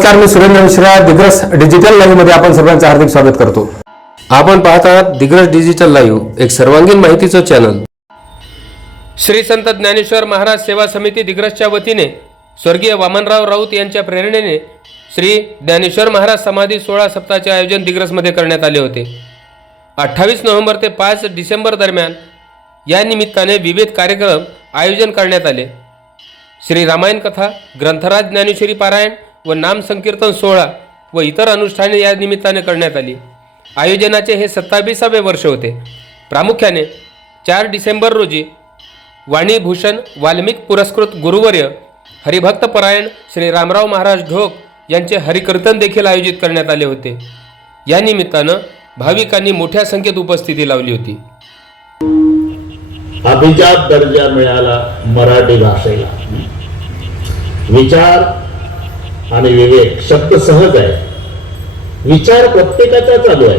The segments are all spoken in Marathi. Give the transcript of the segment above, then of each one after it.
नमस्कार मी सुरेंद्र मिश्रा दिग्रस डिजिटल लाईव्हमध्ये आपण सर्वांचं हार्दिक स्वागत करतो. आपण पाहत आहात दिग्रस डिजिटल लाईव्ह एक सर्वांगीण माहितीचं चॅनल श्री संत ज्ञानेश्वर महाराज सेवा समिती दिग्रसच्या वतीने स्वर्गीय वामनराव राऊत यांच्या प्रेरणेने श्री ज्ञानेश्वर महाराज समाधी सोळा सप्ताहाचे आयोजन दिग्रसमध्ये करण्यात आले होते. अठ्ठावीस नोव्हेंबर ते पाच डिसेंबर दरम्यान या निमित्ताने विविध कार्यक्रम आयोजन करण्यात आले. श्री रामायण कथा ग्रंथराज ज्ञानेश्वरी पारायण व नाम संकीर्तन सोहळा व इतर अनुष्ठाने या निमित्ताने करण्यात आली. आयोजनाचे हे सत्तावीसावे वर्ष होते. प्रामुख्याने चार डिसेंबर रोजी वाणीभूषण वाल्मिक पुरस्कृत गुरुवर्य हरिभक्त परायण श्री रामराव महाराज ढोक यांचे हरिकीर्तन देखील आयोजित करण्यात आले होते. या निमित्तानं भाविकांनी मोठ्या संख्येत उपस्थिती लावली होती. अभिजात दर्जा मिळाला मराठी भाषेला. विचार आणि विवेक शब्द सहज आहे. विचार प्रत्येकाचा चालू आहे.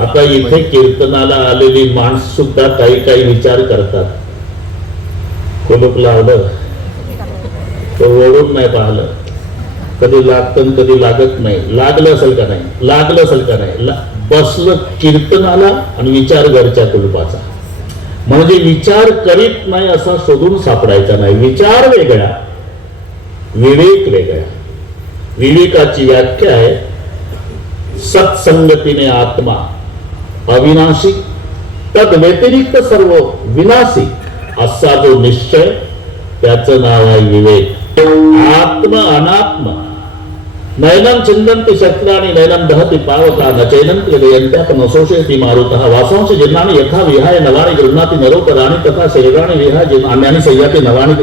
आता इथे कीर्तनाला आलेली माणस सुद्धा काही काही विचार करतात. कुलूप लावलं तो ओढून नाही पाहिलं. कधी लागतं कधी लागत नाही. लागलं असेल का नाही? लागलं असेल का नाही? बसलं कीर्तनाला आणि विचार घरच्या कुलपाचा म्हणजे विचार करीत नाही असा शोधून सापडायचा नाही. विचार वेगळा. विवेक वेगळा विवेकाची व्याख्या आहे सत्संगतीने आत्मा अविनाशी तद व्यतिरिक्त सर्व विनाशी असा जो निश्चय त्याचं नाव आहे विवेक। आत्म अनात्म। नयनं चिंतन्ति शस्त्राणि नैनम दहती पावका न चैनन्ति पण शोषयति मारुतः। वासांश जिन्नानि यथा विहाय नवानि गृहणाती नरोपराणी तथा शरीराने विहाय जिन्नान्यानि संयाति नवानि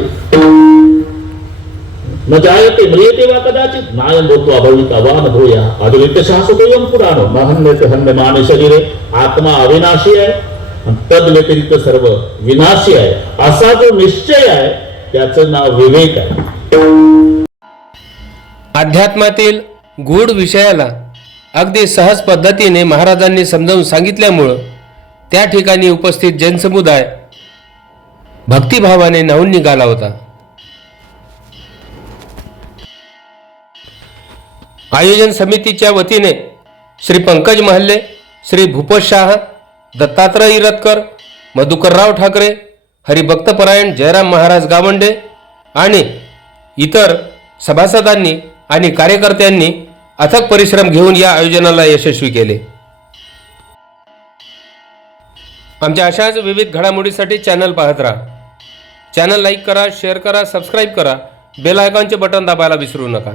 न जायते म्रियते वा कदाचित नायं भूत्वा भविता वा न भूया अद्वैत शाश्वतोयं पुराणो। न हन्यते हन्यमाने शरीरे आत्मा अविनाशी आहे तद व्यतिरिक्त सर्व विनाशी आहे। असा जो निश्चय आहे त्याचं नाव विवेक आहे। अध्यात्मातील गूढ विषयाला अगदी सहज पद्धतीने महाराजांनी समजावून सांगितल्यामुळं त्या ठिकाणी उपस्थित जनसमुदाय भक्तिभावाने नाहून निघाला होता. आयोजन समितीच्या वतीने श्री पंकज महल्ले श्री भूपत शाह दत्तात्रय इरतकर मधुकरराव ठाकरे हरिभक्तपरायण जयराम महाराज गावंडे आणि इतर सभासदांनी आणि कार्यकर्त्यांनी अथक परिश्रम घेऊन या आयोजनाला यशस्वी केले. आमच्या अशाच विविध घडामोडीसाठी चॅनल पाहत राहा. चॅनल लाईक करा शेअर करा सबस्क्राईब करा. बेल आयकॉनचे बटन दाबायला विसरू नका.